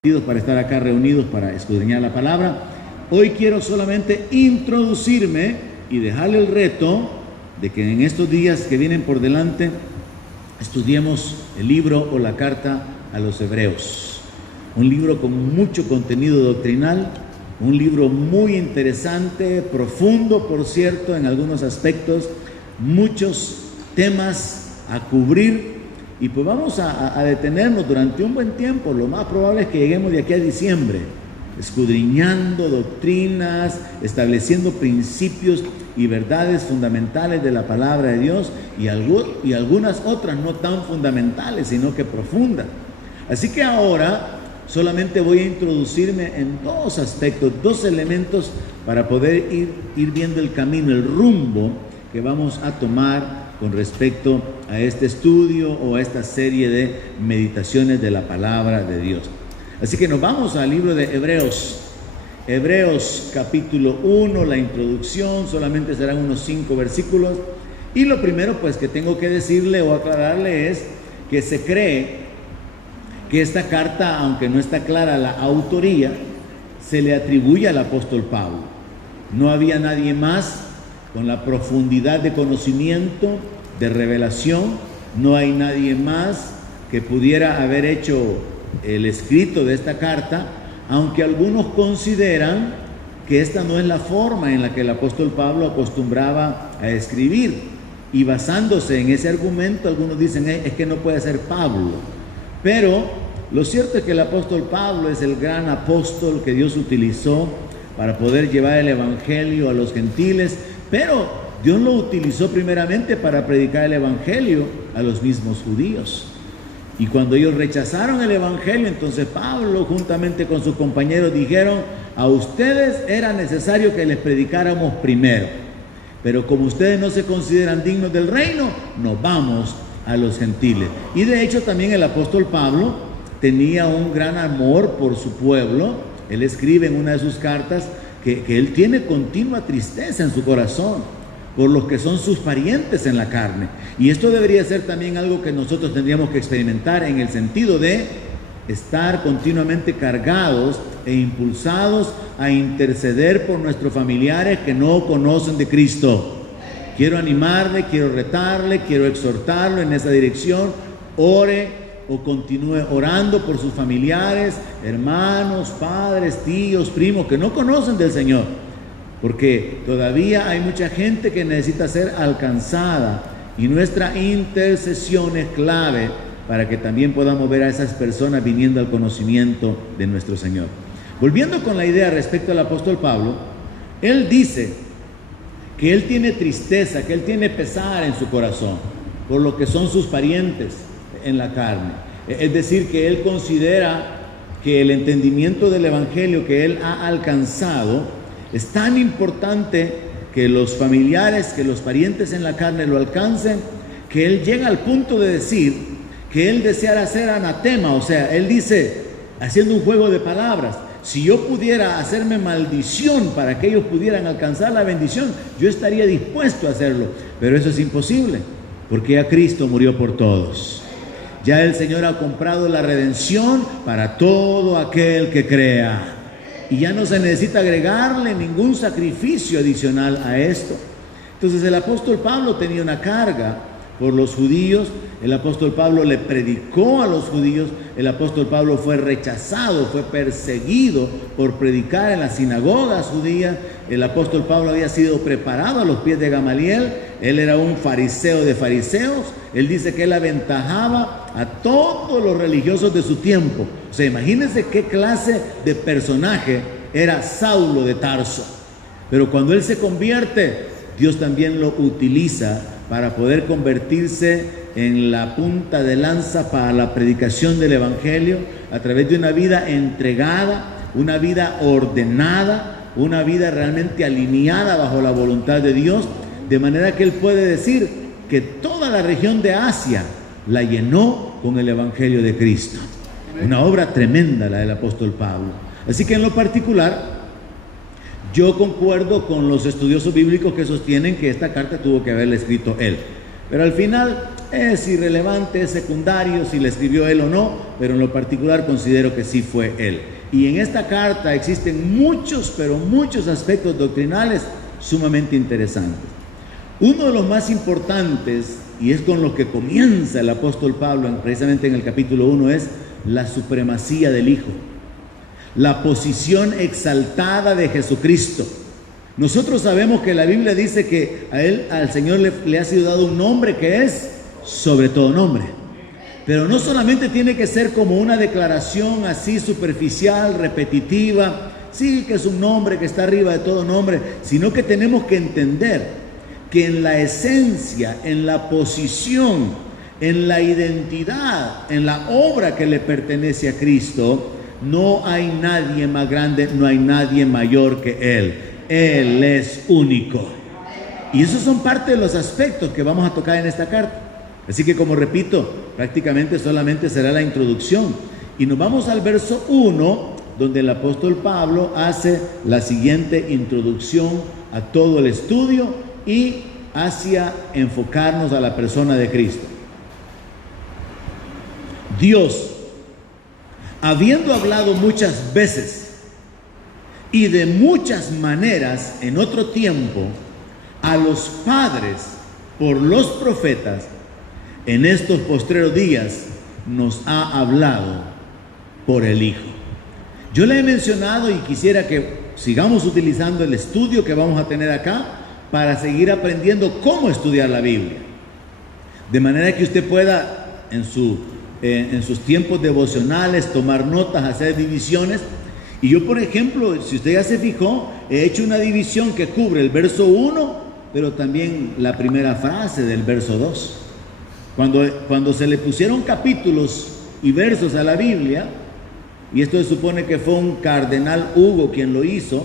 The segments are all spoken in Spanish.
Para estar acá reunidos para escudriñar la palabra. Hoy quiero solamente introducirme y dejarle el reto de que en estos días que vienen por delante estudiemos el libro o la carta a los Hebreos, un libro con mucho contenido doctrinal, un libro muy interesante, profundo por cierto en algunos aspectos, muchos temas a cubrir. Y pues vamos a detenernos durante un buen tiempo. Lo más probable es que lleguemos de aquí a diciembre, escudriñando doctrinas, estableciendo principios y verdades fundamentales de la palabra de Dios y algunas otras no tan fundamentales, sino que profundas. Así que ahora solamente voy a introducirme en dos aspectos, dos elementos para poder ir viendo el camino, el rumbo que vamos a tomar con respecto a este estudio o a esta serie de meditaciones de la palabra de Dios. Así que nos vamos al libro de Hebreos. Hebreos capítulo 1, la introducción, solamente serán unos 5 versículos. Y lo primero pues que tengo que decirle o aclararle es que se cree que esta carta, aunque no está clara la autoría, se le atribuye al apóstol Pablo. No había nadie más con la profundidad de conocimiento, de revelación. No hay nadie más que pudiera haber hecho el escrito de esta carta, aunque algunos consideran que esta no es la forma en la que el apóstol Pablo acostumbraba a escribir, y basándose en ese argumento algunos dicen es que no puede ser Pablo. Pero lo cierto es que el apóstol Pablo es el gran apóstol que Dios utilizó para poder llevar el evangelio a los gentiles, pero Dios lo utilizó primeramente para predicar el evangelio a los mismos judíos. Y cuando ellos rechazaron el evangelio, entonces Pablo juntamente con sus compañeros dijeron: a ustedes era necesario que les predicáramos primero, pero como ustedes no se consideran dignos del reino, nos vamos a los gentiles. Y de hecho también el apóstol Pablo tenía un gran amor por su pueblo. Él escribe en una de sus cartas que él tiene continua tristeza en su corazón por los que son sus parientes en la carne. Y esto debería ser también algo que nosotros tendríamos que experimentar, en el sentido de estar continuamente cargados e impulsados a interceder por nuestros familiares que no conocen de Cristo. Quiero animarle, quiero retarle, quiero exhortarlo en esa dirección. Ore o continúe orando por sus familiares, hermanos, padres, tíos, primos que no conocen del Señor, porque todavía hay mucha gente que necesita ser alcanzada, y nuestra intercesión es clave para que también podamos ver a esas personas viniendo al conocimiento de nuestro Señor. Volviendo con la idea respecto al apóstol Pablo, él dice que él tiene tristeza, que él tiene pesar en su corazón por lo que son sus parientes en la carne. Es decir, que él considera que el entendimiento del evangelio que él ha alcanzado es tan importante, que los familiares, que los parientes en la carne lo alcancen, que él llega al punto de decir que él deseara ser anatema. O sea, él dice, haciendo un juego de palabras, si yo pudiera hacerme maldición para que ellos pudieran alcanzar la bendición, yo estaría dispuesto a hacerlo, pero eso es imposible, porque ya Cristo murió por todos. Ya el Señor ha comprado la redención para todo aquel que crea, y ya no se necesita agregarle ningún sacrificio adicional a esto. Entonces el apóstol Pablo tenía una carga por los judíos. El apóstol Pablo le predicó a los judíos. El apóstol Pablo fue rechazado, fue perseguido por predicar en las sinagogas judías. El apóstol Pablo había sido preparado a los pies de Gamaliel. Él era un fariseo de fariseos. Él dice que él aventajaba a todos los religiosos de su tiempo. O sea, imagínense qué clase de personaje era Saulo de Tarso. Pero cuando él se convierte, Dios también lo utiliza para poder convertirse en la punta de lanza para la predicación del evangelio, a través de una vida entregada, una vida ordenada, una vida realmente alineada bajo la voluntad de Dios, de manera que él puede decir que toda la región de Asia la llenó con el evangelio de Cristo. Una obra tremenda la del apóstol Pablo. Así que en lo particular, yo concuerdo con los estudiosos bíblicos que sostienen que esta carta tuvo que haberla escrito él. Pero al final es irrelevante, es secundario si le escribió él o no, pero en lo particular considero que sí fue él. Y en esta carta existen muchos, pero muchos aspectos doctrinales sumamente interesantes. Uno de los más importantes, y es con lo que comienza el apóstol Pablo precisamente en el capítulo 1, es la supremacía del Hijo, la posición exaltada de Jesucristo. Nosotros sabemos que la Biblia dice que a él, al Señor le ha sido dado un nombre que es sobre todo nombre. Pero no solamente tiene que ser como una declaración así superficial, repetitiva, sí que es un nombre que está arriba de todo nombre, sino que tenemos que entender que en la esencia, en la posición, en la identidad, en la obra que le pertenece a Cristo, no hay nadie más grande, no hay nadie mayor que Él. Él es único. Y esos son parte de los aspectos que vamos a tocar en esta carta. Así que, como repito, prácticamente solamente será la introducción. Y nos vamos al verso 1, donde el apóstol Pablo hace la siguiente introducción a todo el estudio y hacia enfocarnos a la persona de Cristo. Dios, habiendo hablado muchas veces y de muchas maneras en otro tiempo a los padres por los profetas, en estos postreros días nos ha hablado por el Hijo. Yo le he mencionado y quisiera que sigamos utilizando el estudio que vamos a tener acá para seguir aprendiendo cómo estudiar la Biblia, de manera que usted pueda en sus tiempos devocionales tomar notas, hacer divisiones. Y yo, por ejemplo, si usted ya se fijó, he hecho una división que cubre el verso 1, pero también la primera frase del verso 2. Cuando se le pusieron capítulos y versos a la Biblia, y esto se supone que fue un cardenal Hugo quien lo hizo,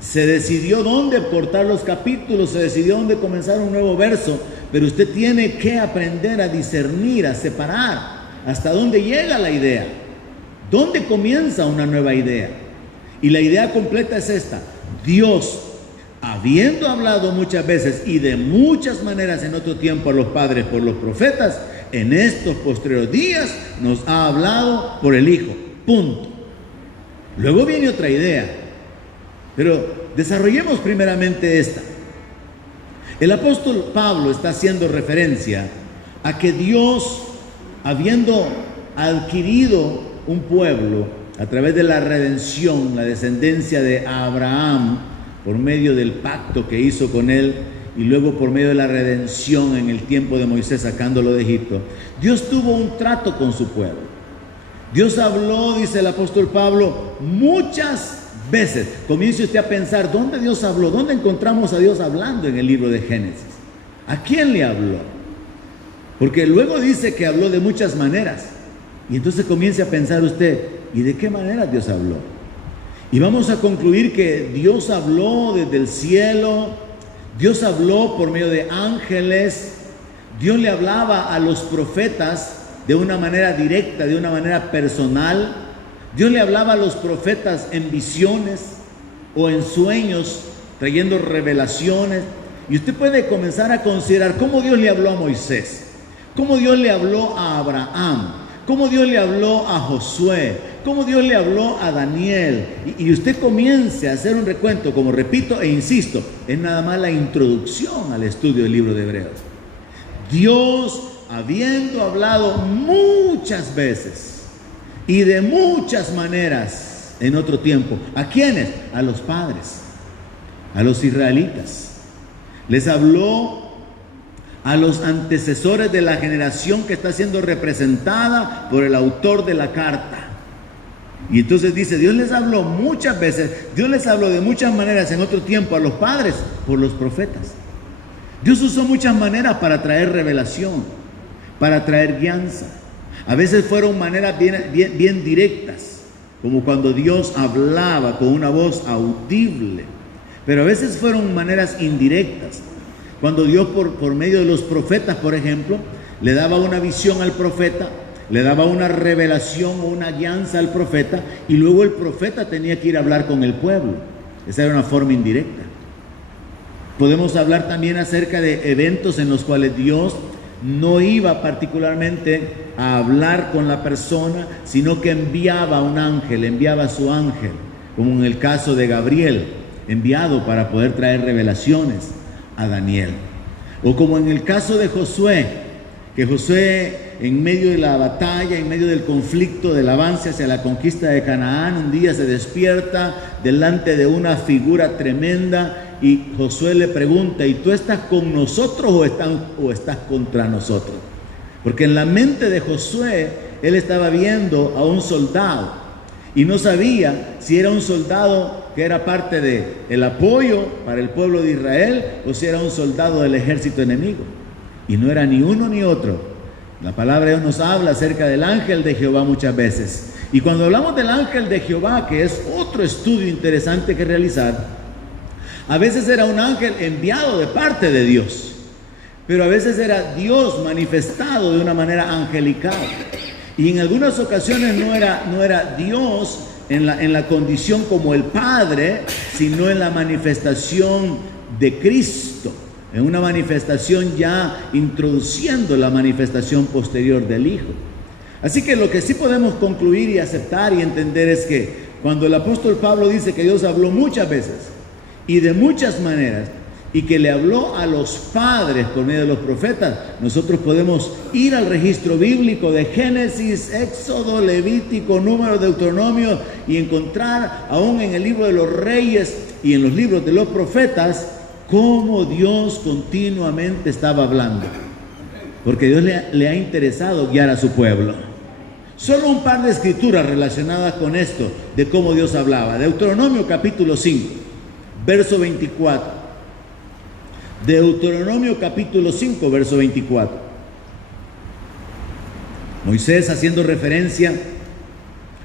se decidió dónde cortar los capítulos, se decidió dónde comenzar un nuevo verso, pero usted tiene que aprender a discernir, a separar hasta dónde llega la idea, dónde comienza una nueva idea. Y la idea completa es esta: Dios, habiendo hablado muchas veces y de muchas maneras en otro tiempo a los padres por los profetas, en estos postreros días nos ha hablado por el Hijo. Punto. Luego viene otra idea, pero desarrollemos primeramente esta. El apóstol Pablo está haciendo referencia a que Dios, habiendo adquirido un pueblo a través de la redención, la descendencia de Abraham, por medio del pacto que hizo con él, y luego por medio de la redención en el tiempo de Moisés sacándolo de Egipto, Dios tuvo un trato con su pueblo. Dios habló, dice el apóstol Pablo, muchas veces. Comience usted a pensar, ¿dónde Dios habló? ¿Dónde encontramos a Dios hablando en el libro de Génesis? ¿A quién le habló? Porque luego dice que habló de muchas maneras. Y entonces comience a pensar usted, ¿y de qué manera Dios habló? Y vamos a concluir que Dios habló desde el cielo, Dios habló por medio de ángeles, Dios le hablaba a los profetas de una manera directa, de una manera personal. Dios le hablaba a los profetas en visiones o en sueños, trayendo revelaciones. Y usted puede comenzar a considerar cómo Dios le habló a Moisés, cómo Dios le habló a Abraham, cómo Dios le habló a Josué, cómo Dios le habló a Daniel. Y usted comience a hacer un recuento, como repito e insisto, es nada más la introducción al estudio del libro de Hebreos. Dios, habiendo hablado muchas veces y de muchas maneras en otro tiempo, ¿a quiénes? A los padres, a los israelitas. Les habló a los antecesores de la generación que está siendo representada por el autor de la carta. Y entonces dice, Dios les habló muchas veces, Dios les habló de muchas maneras en otro tiempo a los padres por los profetas. Dios usó muchas maneras para traer revelación, para traer guianza. A veces fueron maneras bien directas, como cuando Dios hablaba con una voz audible, pero a veces fueron maneras indirectas, cuando Dios por medio de los profetas, por ejemplo, le daba una visión al profeta, le daba una revelación o una guianza al profeta, y luego el profeta tenía que ir a hablar con el pueblo. Esa era una forma indirecta. Podemos hablar también acerca de eventos en los cuales Dios no iba particularmente a hablar con la persona, sino que enviaba a un ángel, enviaba a su ángel, como en el caso de Gabriel, enviado para poder traer revelaciones a Daniel. O como en el caso de Josué, que Josué, en medio de la batalla, en medio del conflicto del avance hacia la conquista de Canaán, un día se despierta delante de una figura tremenda y Josué le pregunta: ¿y tú estás con nosotros o estás contra nosotros? Porque en la mente de Josué, él estaba viendo a un soldado y no sabía si era un soldado que era parte del apoyo para el pueblo de Israel o si era un soldado del ejército enemigo. Y no era ni uno ni otro. La palabra de Dios nos habla acerca del ángel de Jehová muchas veces. Y cuando hablamos del ángel de Jehová, que es otro estudio interesante que realizar, a veces era un ángel enviado de parte de Dios, pero a veces era Dios manifestado de una manera angelical. Y en algunas ocasiones no era Dios en la condición como el Padre, sino en la manifestación de Cristo, en una manifestación ya introduciendo la manifestación posterior del Hijo. Así que lo que sí podemos concluir y aceptar y entender es que cuando el apóstol Pablo dice que Dios habló muchas veces y de muchas maneras, y que le habló a los padres por medio de los profetas, nosotros podemos ir al registro bíblico de Génesis, Éxodo, Levítico, Número, Deuteronomio, y encontrar aún en el libro de los Reyes y en los libros de los profetas cómo Dios continuamente estaba hablando, porque Dios le ha interesado guiar a su pueblo. Solo un par de escrituras relacionadas con esto, de cómo Dios hablaba. Deuteronomio capítulo 5, verso 24. Deuteronomio capítulo 5, verso 24. Moisés, haciendo referencia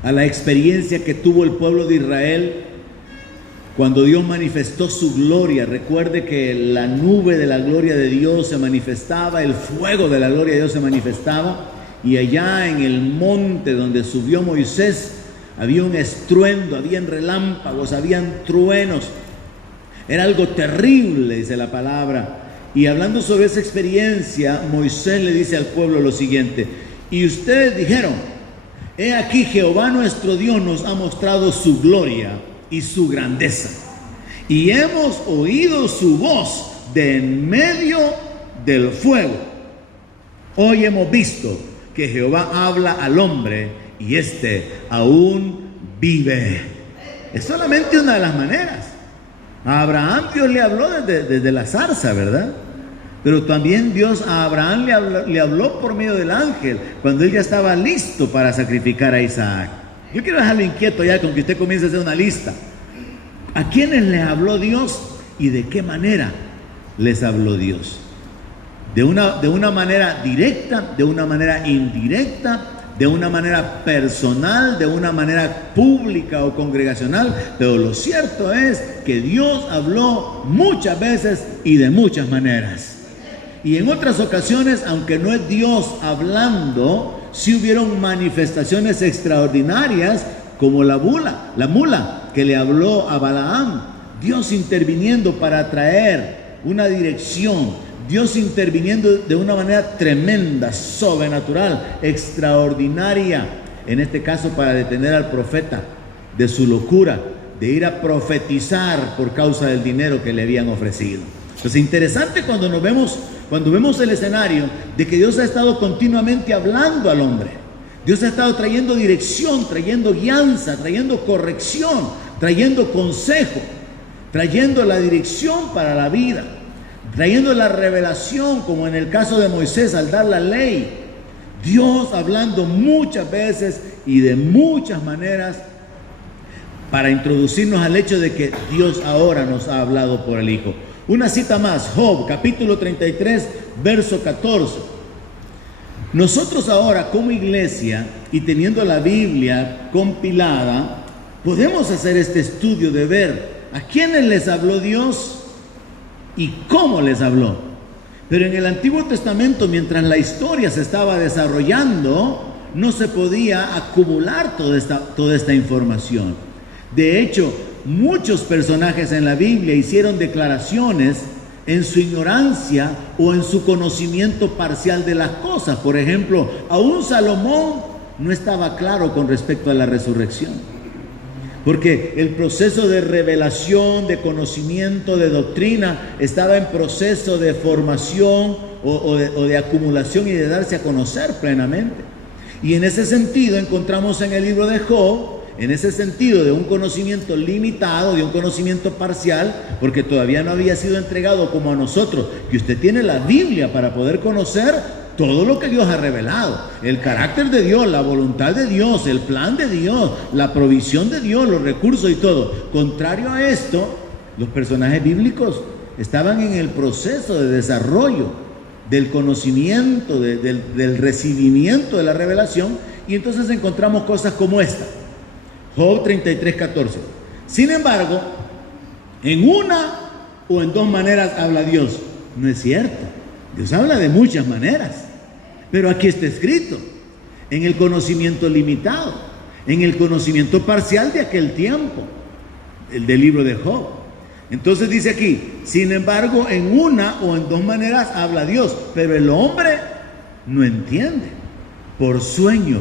a la experiencia que tuvo el pueblo de Israel cuando Dios manifestó su gloria. Recuerde que la nube de la gloria de Dios se manifestaba, el fuego de la gloria de Dios se manifestaba, y allá en el monte donde subió Moisés había un estruendo, habían relámpagos, habían truenos. Era algo terrible, dice la palabra. Y hablando sobre esa experiencia, Moisés le dice al pueblo lo siguiente: y ustedes dijeron: he aquí Jehová nuestro Dios nos ha mostrado su gloria y su grandeza, y hemos oído su voz de en medio del fuego. Hoy hemos visto que Jehová habla al hombre y éste aún vive. Es solamente una de las maneras. A Abraham Dios le habló desde la zarza, ¿verdad? Pero también Dios a Abraham le habló por medio del ángel, cuando él ya estaba listo para sacrificar a Isaac. Yo quiero dejarlo inquieto ya con que usted comience a hacer una lista. ¿A quiénes le habló Dios y de qué manera les habló Dios? De una manera directa, de una manera indirecta, de una manera personal, de una manera pública o congregacional, pero lo cierto es que Dios habló muchas veces y de muchas maneras. Y en otras ocasiones, aunque no es Dios hablando, sí hubieron manifestaciones extraordinarias, como la mula que le habló a Balaam, Dios interviniendo para traer una dirección, Dios interviniendo de una manera tremenda, sobrenatural, extraordinaria, en este caso para detener al profeta de su locura, de ir a profetizar por causa del dinero que le habían ofrecido. Entonces, interesante cuando vemos el escenario de que Dios ha estado continuamente hablando al hombre. Dios ha estado trayendo dirección, trayendo guianza, trayendo corrección, trayendo consejo, trayendo la dirección para la vida, trayendo la revelación, como en el caso de Moisés al dar la ley. Dios hablando muchas veces y de muchas maneras para introducirnos al hecho de que Dios ahora nos ha hablado por el Hijo. Una cita más, Job, capítulo 33, verso 14. Nosotros ahora como iglesia y teniendo la Biblia compilada, podemos hacer este estudio de ver a quiénes les habló Dios y cómo les habló. Pero en el Antiguo Testamento, mientras la historia se estaba desarrollando, no se podía acumular toda esta información. De hecho, muchos personajes en la Biblia hicieron declaraciones en su ignorancia o en su conocimiento parcial de las cosas. Por ejemplo, aún Salomón no estaba claro con respecto a la resurrección, porque el proceso de revelación, de conocimiento, de doctrina estaba en proceso de formación o de acumulación y de darse a conocer plenamente. Y en ese sentido encontramos en el libro de Job, en ese sentido de un conocimiento limitado, de un conocimiento parcial, porque todavía no había sido entregado como a nosotros, que usted tiene la Biblia para poder conocer todo lo que Dios ha revelado, el carácter de Dios, la voluntad de Dios, el plan de Dios, la provisión de Dios, los recursos y todo. Contrario a esto, los personajes bíblicos estaban en el proceso de desarrollo del conocimiento, del recibimiento de la revelación, y entonces encontramos cosas como esta. Job 33:14. Sin embargo, en una o en dos maneras habla Dios. No es cierto. Dios habla de muchas maneras. Pero aquí está escrito, en el conocimiento limitado, en el conocimiento parcial de aquel tiempo, el del libro de Job. Entonces dice aquí, sin embargo, en una o en dos maneras habla Dios, pero el hombre no entiende. Por sueño,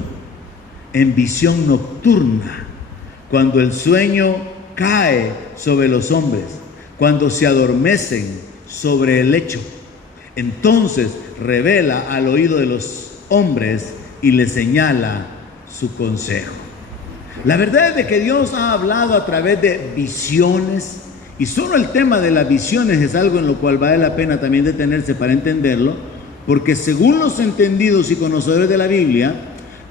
en visión nocturna, cuando el sueño cae sobre los hombres, cuando se adormecen sobre el lecho, entonces revela al oído de los hombres y les señala su consejo. La verdad es de que Dios ha hablado a través de visiones, y solo el tema de las visiones es algo en lo cual vale la pena también detenerse para entenderlo, porque según los entendidos y conocedores de la Biblia,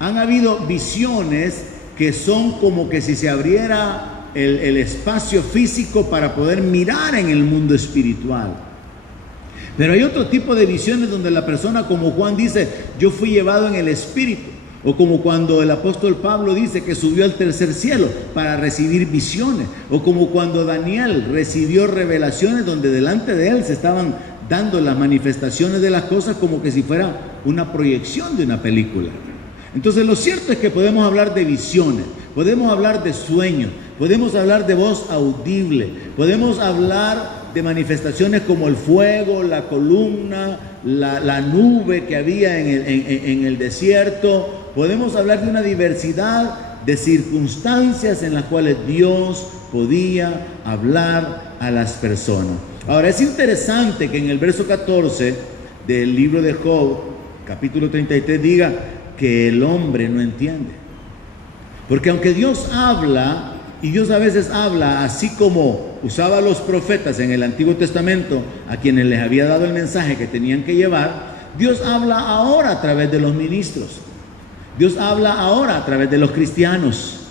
han habido visiones que son como que si se abriera el espacio físico para poder mirar en el mundo espiritual. Pero hay otro tipo de visiones donde la persona, como Juan dice, yo fui llevado en el espíritu, o como cuando el apóstol Pablo dice que subió al tercer cielo para recibir visiones, o como cuando Daniel recibió revelaciones donde delante de él se estaban dando las manifestaciones de las cosas como que si fuera una proyección de una película. Entonces lo cierto es que podemos hablar de visiones, podemos hablar de sueños, podemos hablar de voz audible, podemos hablar de manifestaciones como el fuego, la columna, la nube que había en el desierto. Podemos hablar de una diversidad de circunstancias en las cuales Dios podía hablar a las personas. Ahora es interesante que en el verso 14 del libro de Job, capítulo 33, diga que el hombre no entiende. Porque aunque Dios habla, y Dios a veces habla así como usaba a los profetas en el Antiguo Testamento, a quienes les había dado el mensaje que tenían que llevar, Dios habla ahora a través de los ministros. Dios habla ahora a través de los cristianos.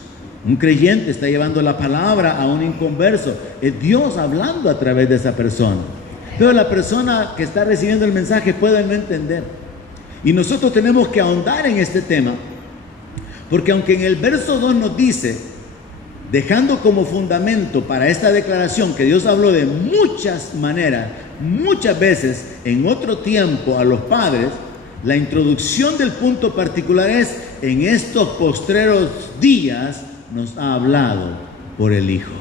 Un creyente está llevando la palabra a un inconverso. Es Dios hablando a través de esa persona. Pero la persona que está recibiendo el mensaje puede no entender. Y nosotros tenemos que ahondar en este tema, porque aunque en el verso 2 nos dice, dejando como fundamento para esta declaración que Dios habló de muchas maneras, muchas veces en otro tiempo a los padres, la introducción del punto particular es, en estos postreros días nos ha hablado por el Hijo.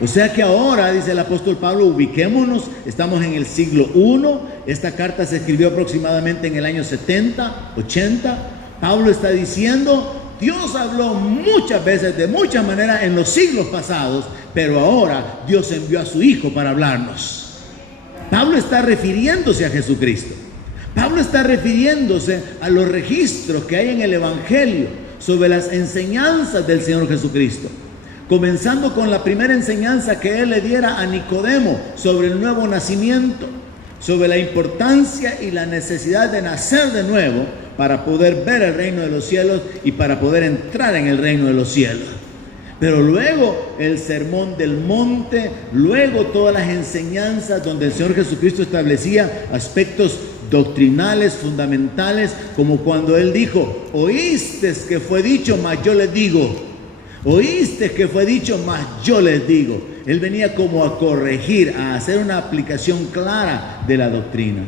O sea que ahora, dice el apóstol Pablo, ubiquémonos, estamos en el siglo I, esta carta se escribió aproximadamente en el año 70, 80, Pablo está diciendo, Dios habló muchas veces, de muchas maneras en los siglos pasados, pero ahora Dios envió a su Hijo para hablarnos. Pablo está refiriéndose a Jesucristo. Pablo está refiriéndose a los registros que hay en el Evangelio sobre las enseñanzas del Señor Jesucristo. Comenzando con la primera enseñanza que Él le diera a Nicodemo sobre el nuevo nacimiento, sobre la importancia y la necesidad de nacer de nuevo para poder ver el reino de los cielos y para poder entrar en el reino de los cielos. Pero luego el sermón del monte, luego todas las enseñanzas donde el Señor Jesucristo establecía aspectos doctrinales, fundamentales, como cuando Él dijo, oíste que fue dicho, mas yo les digo. Oíste que fue dicho, mas yo les digo. Él venía como a corregir, a hacer una aplicación clara de la doctrina.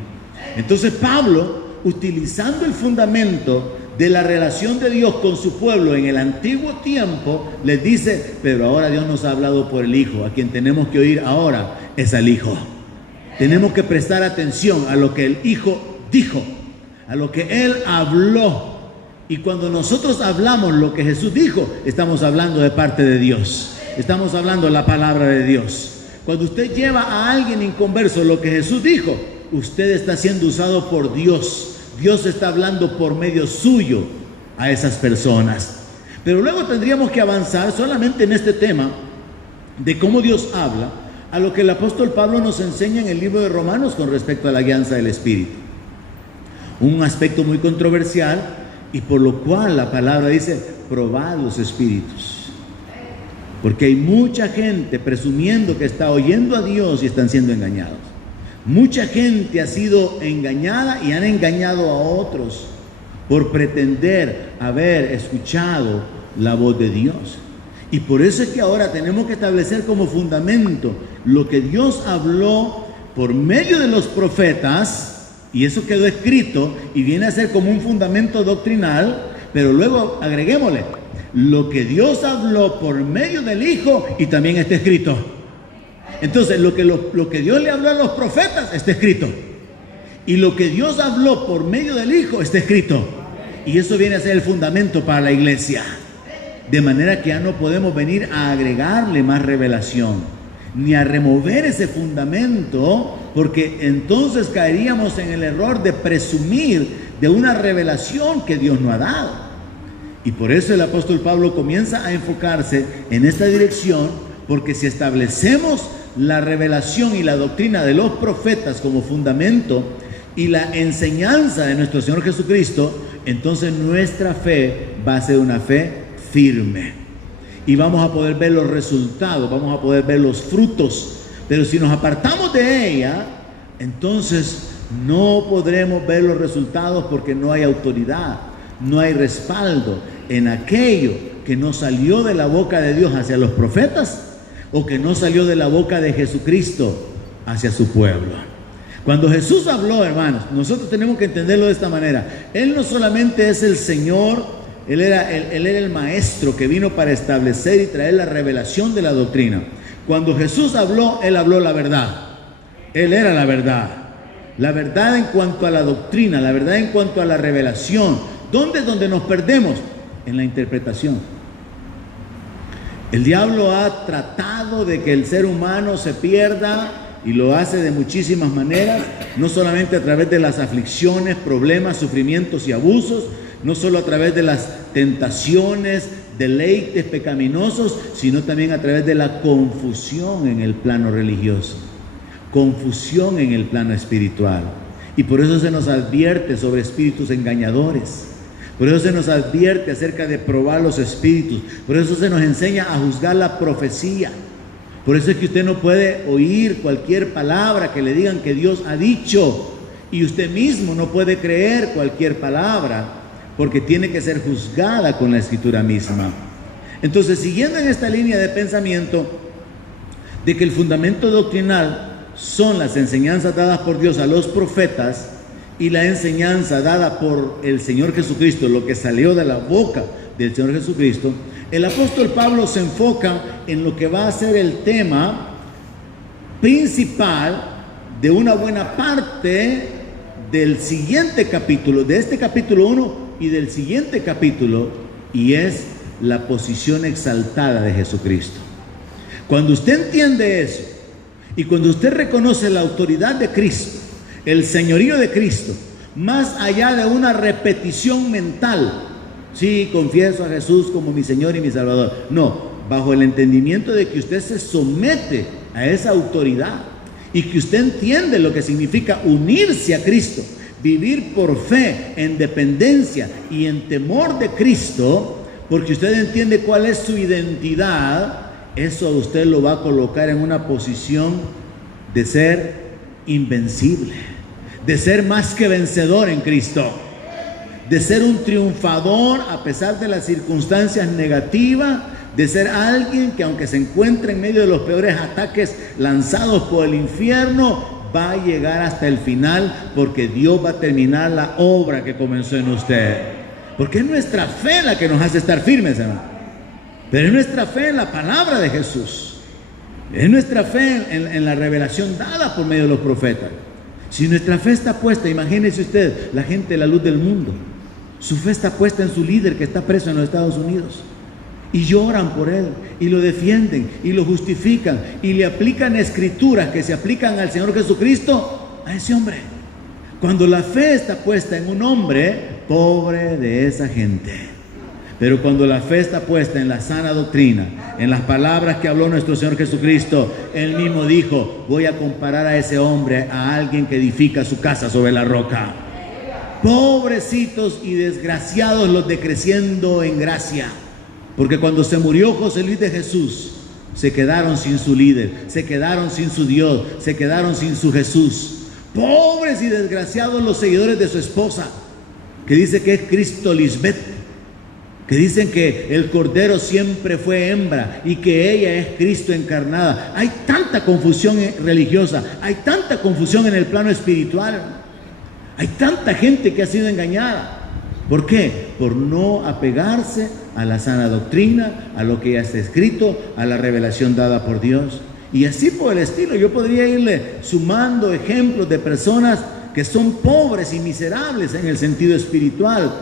Entonces Pablo, utilizando el fundamento de la relación de Dios con su pueblo en el antiguo tiempo, les dice, pero ahora Dios nos ha hablado por el Hijo, a quien tenemos que oír ahora es al Hijo. Tenemos que prestar atención a lo que el Hijo dijo, a lo que Él habló. Y cuando nosotros hablamos lo que Jesús dijo, estamos hablando de parte de Dios. Estamos hablando la palabra de Dios. Cuando usted lleva a alguien inconverso lo que Jesús dijo, usted está siendo usado por Dios. Dios está hablando por medio suyo a esas personas. Pero luego tendríamos que avanzar solamente en este tema de cómo Dios habla, a lo que el apóstol Pablo nos enseña en el libro de Romanos con respecto a la guianza del Espíritu. Un aspecto muy controversial y por lo cual la palabra dice, probad los espíritus. Porque hay mucha gente presumiendo que está oyendo a Dios y están siendo engañados. Mucha gente ha sido engañada y han engañado a otros por pretender haber escuchado la voz de Dios. Y por eso es que ahora tenemos que establecer como fundamento lo que Dios habló por medio de los profetas, y eso quedó escrito y viene a ser como un fundamento doctrinal, pero luego agreguémosle lo que Dios habló por medio del Hijo y también está escrito. Entonces lo que Dios le habló a los profetas está escrito, y lo que Dios habló por medio del Hijo está escrito, y eso viene a ser el fundamento para la iglesia. De manera que ya no podemos venir a agregarle más revelación, ni a remover ese fundamento, porque entonces caeríamos en el error de presumir de una revelación que Dios no ha dado. Y por eso el apóstol Pablo comienza a enfocarse en esta dirección, porque si establecemos la revelación y la doctrina de los profetas como fundamento y la enseñanza de nuestro Señor Jesucristo, entonces nuestra fe va a ser una fe firme, y vamos a poder ver los resultados, vamos a poder ver los frutos. Pero si nos apartamos de ella, entonces no podremos ver los resultados, porque no hay autoridad, no hay respaldo en aquello que no salió de la boca de Dios hacia los profetas, o que no salió de la boca de Jesucristo hacia su pueblo. Cuando Jesús habló, hermanos, nosotros tenemos que entenderlo de esta manera. Él no solamente es el Señor, Él era el maestro que vino para establecer y traer la revelación de la doctrina. Cuando Jesús habló, Él habló la verdad. Él era la verdad. La verdad en cuanto a la doctrina, la verdad en cuanto a la revelación. ¿Dónde es donde nos perdemos? En la interpretación. El diablo ha tratado de que el ser humano se pierda, y lo hace de muchísimas maneras, no solamente a través de las aflicciones, problemas, sufrimientos y abusos, no solo a través de las tentaciones, deleites pecaminosos, sino también a través de la confusión en el plano religioso, confusión en el plano espiritual. Y por eso se nos advierte sobre espíritus engañadores, por eso se nos advierte acerca de probar los espíritus, por eso se nos enseña a juzgar la profecía. Por eso es que usted no puede oír cualquier palabra que le digan que Dios ha dicho, y usted mismo no puede creer cualquier palabra, porque tiene que ser juzgada con la Escritura misma. Entonces, siguiendo en esta línea de pensamiento de que el fundamento doctrinal son las enseñanzas dadas por Dios a los profetas y la enseñanza dada por el Señor Jesucristo, lo que salió de la boca del Señor Jesucristo, el apóstol Pablo se enfoca en lo que va a ser el tema principal de una buena parte del siguiente capítulo, de este capítulo 1 y del siguiente capítulo, y es la posición exaltada de Jesucristo. Cuando usted entiende eso, y cuando usted reconoce la autoridad de Cristo, el señorío de Cristo, más allá de una repetición mental, sí, confieso a Jesús como mi Señor y mi Salvador, no, bajo el entendimiento de que usted se somete a esa autoridad, y que usted entiende lo que significa unirse a Cristo, vivir por fe, en dependencia y en temor de Cristo, porque usted entiende cuál es su identidad, eso a usted lo va a colocar en una posición de ser invencible, de ser más que vencedor en Cristo, de ser un triunfador a pesar de las circunstancias negativas, de ser alguien que, aunque se encuentre en medio de los peores ataques lanzados por el infierno, va a llegar hasta el final, porque Dios va a terminar la obra que comenzó en usted. Porque es nuestra fe la que nos hace estar firmes, hermano. Pero es nuestra fe en la palabra de Jesús. Es nuestra fe en la revelación dada por medio de los profetas. Si nuestra fe está puesta, imagínese usted, la gente de la luz del mundo, su fe está puesta en su líder que está preso en los Estados Unidos, y lloran por él, y lo defienden, y lo justifican, y le aplican escrituras que se aplican al Señor Jesucristo a ese hombre. Cuando la fe está puesta en un hombre, pobre de esa gente. Pero cuando la fe está puesta en la sana doctrina, en las palabras que habló nuestro Señor Jesucristo, Él mismo dijo: voy a comparar a ese hombre a alguien que edifica su casa sobre la roca. Pobrecitos y desgraciados los decreciendo en gracia, porque cuando se murió José Luis de Jesús, se quedaron sin su líder, se quedaron sin su Dios, se quedaron sin su Jesús. Pobres y desgraciados los seguidores de su esposa, que dice que es Cristo Lisbeth, que dicen que el Cordero siempre fue hembra y que ella es Cristo encarnada. Hay tanta confusión religiosa, hay tanta confusión en el plano espiritual, hay tanta gente que ha sido engañada. ¿Por qué? Por no apegarse a la sana doctrina, a lo que ya está escrito, a la revelación dada por Dios. Y así por el estilo, yo podría irle sumando ejemplos de personas que son pobres y miserables en el sentido espiritual,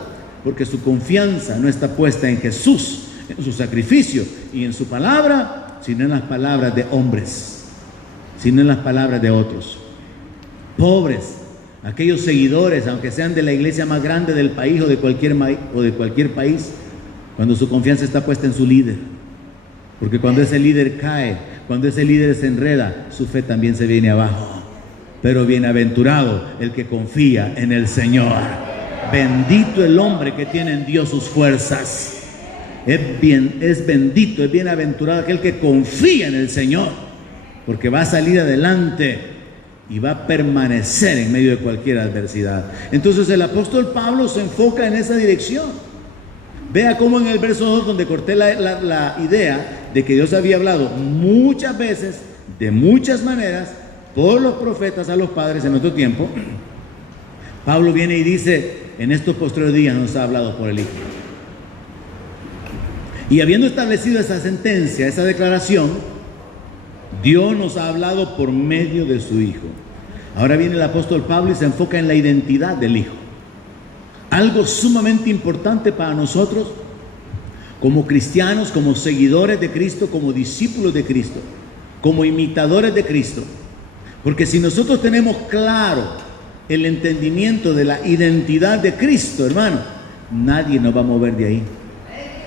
porque su confianza no está puesta en Jesús, en su sacrificio y en su palabra, sino en las palabras de hombres, sino en las palabras de otros. Pobres, aquellos seguidores, aunque sean de la iglesia más grande del país o de cualquier país, cuando su confianza está puesta en su líder. Porque cuando ese líder cae, cuando ese líder se enreda, su fe también se viene abajo. Pero bienaventurado el que confía en el Señor. Bendito el hombre que tiene en Dios sus fuerzas. Es bendito, es bienaventurado aquel que confía en el Señor, porque va a salir adelante y va a permanecer en medio de cualquier adversidad. Entonces el apóstol Pablo se enfoca en esa dirección. Vea cómo en el verso 2, donde corté la idea de que Dios había hablado muchas veces, de muchas maneras, por los profetas a los padres en otro tiempo, Pablo viene y dice: en estos postreros días nos ha hablado por el Hijo. Y habiendo establecido esa sentencia, esa declaración, Dios nos ha hablado por medio de su Hijo. Ahora viene el apóstol Pablo y se enfoca en la identidad del Hijo. Algo sumamente importante para nosotros como cristianos, como seguidores de Cristo, como discípulos de Cristo, como imitadores de Cristo. Porque si nosotros tenemos claro el entendimiento de la identidad de Cristo, hermano, nadie nos va a mover de ahí.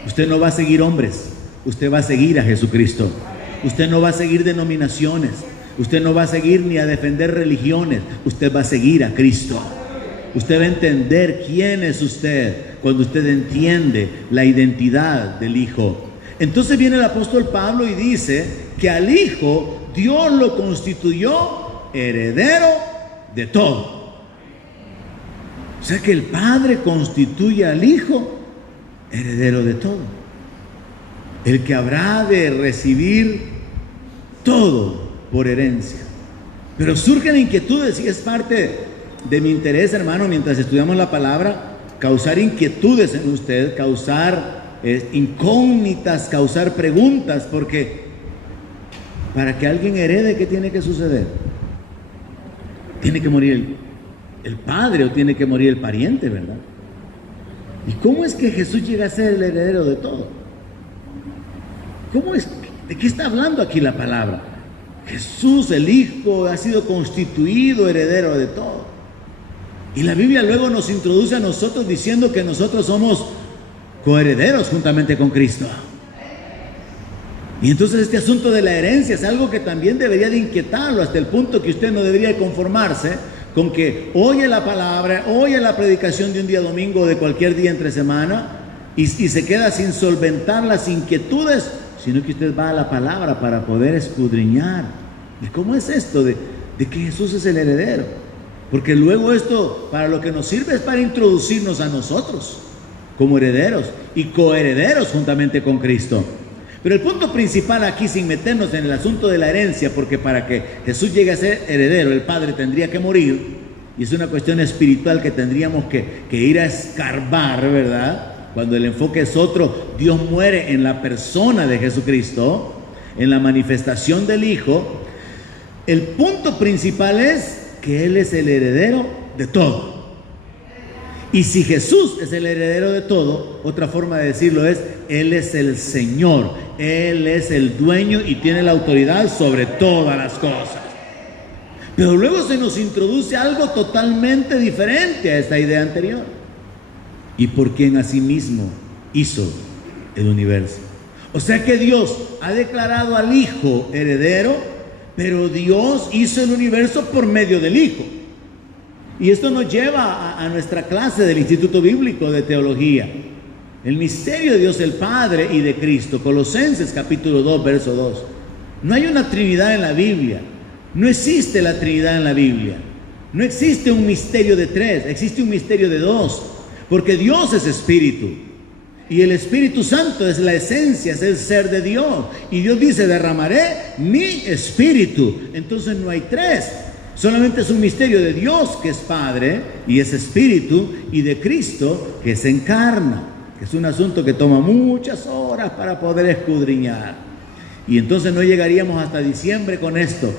Usted no va a seguir hombres, usted va a seguir a Jesucristo. Usted no va a seguir denominaciones, usted no va a seguir ni a defender religiones, usted va a seguir a Cristo. Usted va a entender quién es usted cuando usted entiende la identidad del Hijo. Entonces viene el apóstol Pablo y dice que al Hijo Dios lo constituyó heredero de todo. O sea que el Padre constituye al Hijo heredero de todo, el que habrá de recibir todo por herencia. Pero surgen inquietudes, y es parte de mi interés, hermano, mientras estudiamos la palabra, causar inquietudes en usted, causar incógnitas, causar preguntas, porque para que alguien herede, ¿qué tiene que suceder? Tiene que morir el padre o tiene que morir el pariente, ¿verdad? ¿Y cómo es que Jesús llega a ser el heredero de todo? ¿Cómo es? ¿De qué está hablando aquí la palabra? Jesús, el Hijo, ha sido constituido heredero de todo. Y la Biblia luego nos introduce a nosotros diciendo que nosotros somos coherederos juntamente con Cristo. Y entonces este asunto de la herencia es algo que también debería de inquietarlo, hasta el punto que usted no debería de conformarse con que oye la palabra, oye la predicación de un día domingo o de cualquier día entre semana y se queda sin solventar las inquietudes, sino que usted va a la palabra para poder escudriñar. ¿Y cómo es esto de que Jesús es el heredero? Porque luego esto para lo que nos sirve es para introducirnos a nosotros como herederos y coherederos juntamente con Cristo. Pero el punto principal aquí, sin meternos en el asunto de la herencia, porque para que Jesús llegue a ser heredero, el Padre tendría que morir, y es una cuestión espiritual que tendríamos que ir a escarbar, ¿verdad? Cuando el enfoque es otro, Dios muere en la persona de Jesucristo. en la manifestación del Hijo, el punto principal es que Él es el heredero de todo. Y si Jesús es el heredero de todo, otra forma de decirlo es, Él es el Señor, Él es el dueño y tiene la autoridad sobre todas las cosas. Pero luego se nos introduce algo totalmente diferente a esta idea anterior. Y por quien asimismo hizo el universo. O sea que Dios ha declarado al Hijo heredero, pero Dios hizo el universo por medio del Hijo. Y esto nos lleva a nuestra clase del Instituto Bíblico de Teología. El misterio de Dios el Padre y de Cristo. Colosenses capítulo 2, verso 2. No hay una Trinidad en la Biblia. No existe la Trinidad en la Biblia. No existe un misterio de tres. Existe un misterio de dos. Porque Dios es Espíritu. Y el Espíritu Santo es la esencia, es el ser de Dios. Y Dios dice, derramaré mi Espíritu. Entonces no hay tres. Solamente es un misterio de Dios, que es Padre y es Espíritu, y de Cristo, que se encarna, que es un asunto que toma muchas horas para poder escudriñar. Y entonces no llegaríamos hasta diciembre con esto.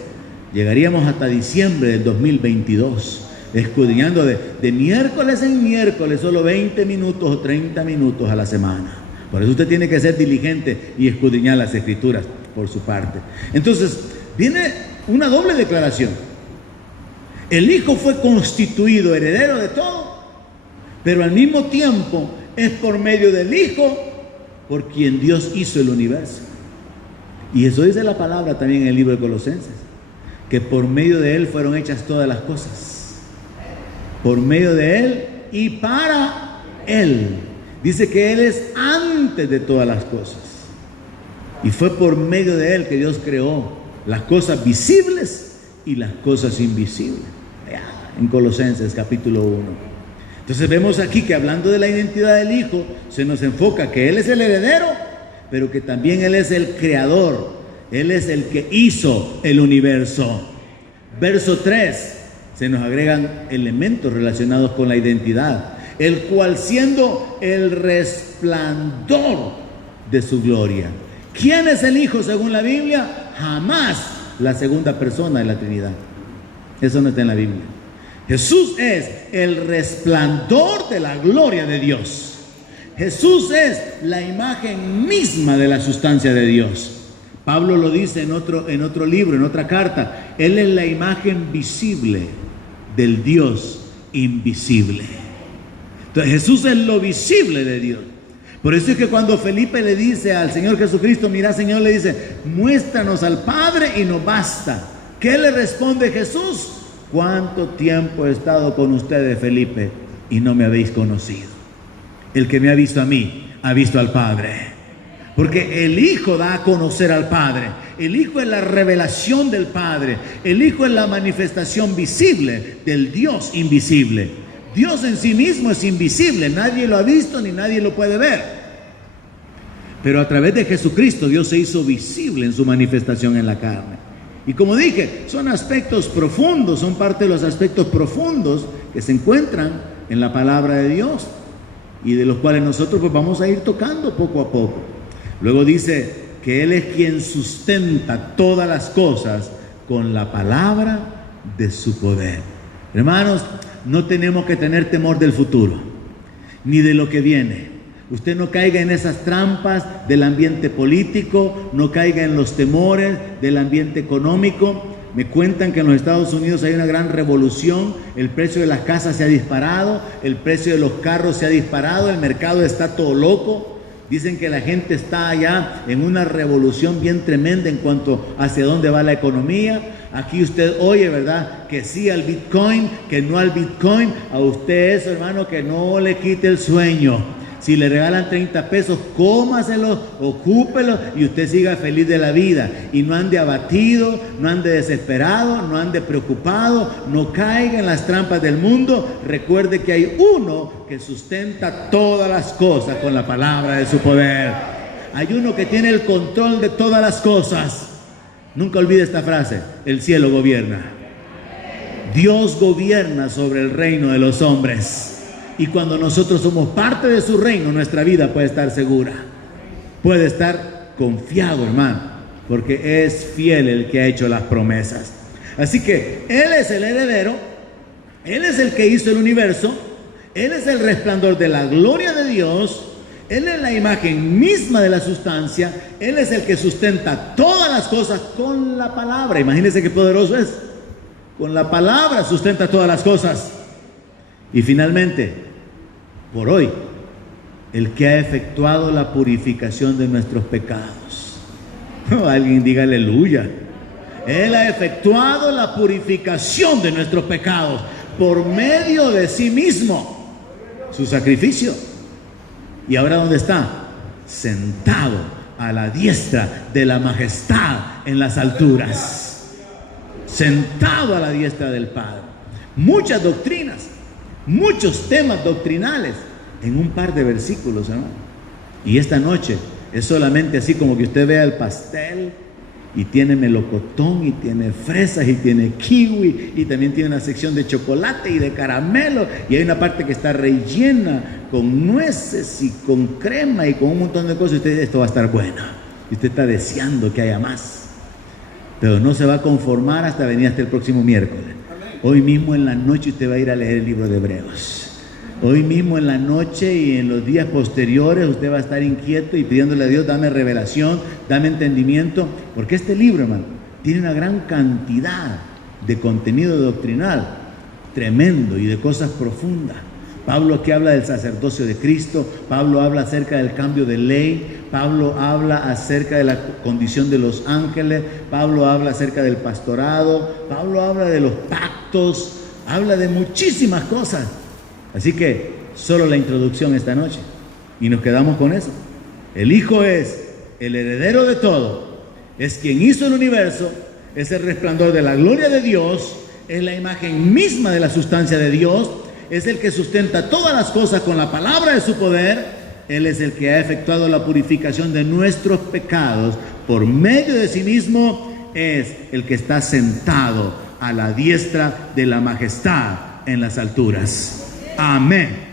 Llegaríamos hasta diciembre del 2022, escudriñando de miércoles en miércoles, solo 20 minutos o 30 minutos a la semana. Por eso usted tiene que ser diligente y escudriñar las Escrituras por su parte. Entonces, viene una doble declaración. El Hijo fue constituido heredero de todo, pero al mismo tiempo es por medio del Hijo por quien Dios hizo el universo. Y eso dice la palabra también en el libro de Colosenses, que por medio de Él fueron hechas todas las cosas. Por medio de Él y para Él. Dice que Él es antes de todas las cosas. Y fue por medio de Él que Dios creó las cosas visibles y las cosas invisibles. En Colosenses capítulo 1. Entonces vemos aquí que hablando de la identidad del Hijo, se nos enfoca que Él es el heredero, pero que también Él es el creador. Él es el que hizo el universo. Verso 3, se nos agregan elementos relacionados con la identidad, el cual siendo el resplandor de su gloria. ¿Quién es el Hijo según la Biblia? Jamás la segunda persona de la Trinidad. Eso no está en la Biblia. Jesús es el resplandor de la gloria de Dios. Jesús es la imagen misma de la sustancia de Dios. Pablo lo dice en otro libro, en otra carta. Él es la imagen visible del Dios invisible. Entonces Jesús es lo visible de Dios. Por eso es que cuando Felipe le dice al Señor Jesucristo, mira Señor, le dice, muéstranos al Padre y nos basta. ¿Qué le responde Jesús? ¿Cuánto tiempo he estado con ustedes, Felipe, y no me habéis conocido? El que me ha visto a mí, ha visto al Padre. Porque el Hijo da a conocer al Padre. El Hijo es la revelación del Padre. El Hijo es la manifestación visible del Dios invisible. Dios en sí mismo es invisible. Nadie lo ha visto ni nadie lo puede ver. Pero a través de Jesucristo Dios se hizo visible en su manifestación en la carne. Y como dije, son aspectos profundos, son parte de los aspectos profundos que se encuentran en la palabra de Dios y de los cuales nosotros pues vamos a ir tocando poco a poco. Luego dice que Él es quien sustenta todas las cosas con la palabra de su poder. Hermanos, no tenemos que tener temor del futuro, ni de lo que viene. Usted no caiga en esas trampas del ambiente político, no caiga en los temores del ambiente económico. Me cuentan que en los Estados Unidos hay una gran revolución, el precio de las casas se ha disparado, el precio de los carros se ha disparado, el mercado está todo loco. Dicen que la gente está allá en una revolución bien tremenda en cuanto hacia dónde va la economía. Aquí usted oye, ¿verdad? Que sí al Bitcoin, que no al Bitcoin. A usted eso, hermano, que no le quite el sueño. Si le regalan 30 pesos, cómaselo, ocúpelo y usted siga feliz de la vida. Y no ande abatido, no ande desesperado, no ande preocupado, no caiga en las trampas del mundo. Recuerde que hay uno que sustenta todas las cosas con la palabra de su poder. Hay uno que tiene el control de todas las cosas. Nunca olvide esta frase: el cielo gobierna. Dios gobierna sobre el reino de los hombres. Y cuando nosotros somos parte de su reino, nuestra vida puede estar segura. Puede estar confiado, hermano. porque es fiel el que ha hecho las promesas. Así que Él es el heredero, Él es el que hizo el universo, Él es el resplandor de la gloria de Dios, Él es la imagen misma de la sustancia, Él es el que sustenta todas las cosas con la palabra. Imagínense qué poderoso es. Con la palabra sustenta todas las cosas. Y finalmente, por hoy, el que ha efectuado la purificación de nuestros pecados. Alguien diga aleluya. Él ha efectuado la purificación de nuestros pecados por medio de sí mismo, su sacrificio. ¿Y ahora dónde está? Sentado a la diestra de la majestad en las alturas. Sentado a la diestra del Padre. Muchas doctrinas, muchos temas doctrinales en un par de versículos, hermano. Y esta noche es solamente así como que usted vea el pastel y tiene melocotón y tiene fresas y tiene kiwi y también tiene una sección de chocolate y de caramelo y hay una parte que está rellena con nueces y con crema y con un montón de cosas. Y usted dice, esto va a estar bueno, y usted está deseando que haya más, pero no se va a conformar hasta venir hasta el próximo miércoles. Hoy mismo en la noche usted va a ir a leer el libro de Hebreos. Hoy mismo en la noche y en los días posteriores usted va a estar inquieto y pidiéndole a Dios, dame revelación, dame entendimiento, porque este libro, hermano, tiene una gran cantidad de contenido doctrinal tremendo y de cosas profundas. Pablo aquí habla del sacerdocio de Cristo, Pablo habla acerca del cambio de ley, Pablo habla acerca de la condición de los ángeles, Pablo habla acerca del pastorado, Pablo habla de los pactos, habla de muchísimas cosas. Así que solo la introducción esta noche y nos quedamos con eso. El Hijo es el heredero de todo, es quien hizo el universo, es el resplandor de la gloria de Dios, es la imagen misma de la sustancia de Dios, es el que sustenta todas las cosas con la palabra de su poder. Él es el que ha efectuado la purificación de nuestros pecados por medio de sí mismo, es el que está sentado a la diestra de la majestad en las alturas. Amén.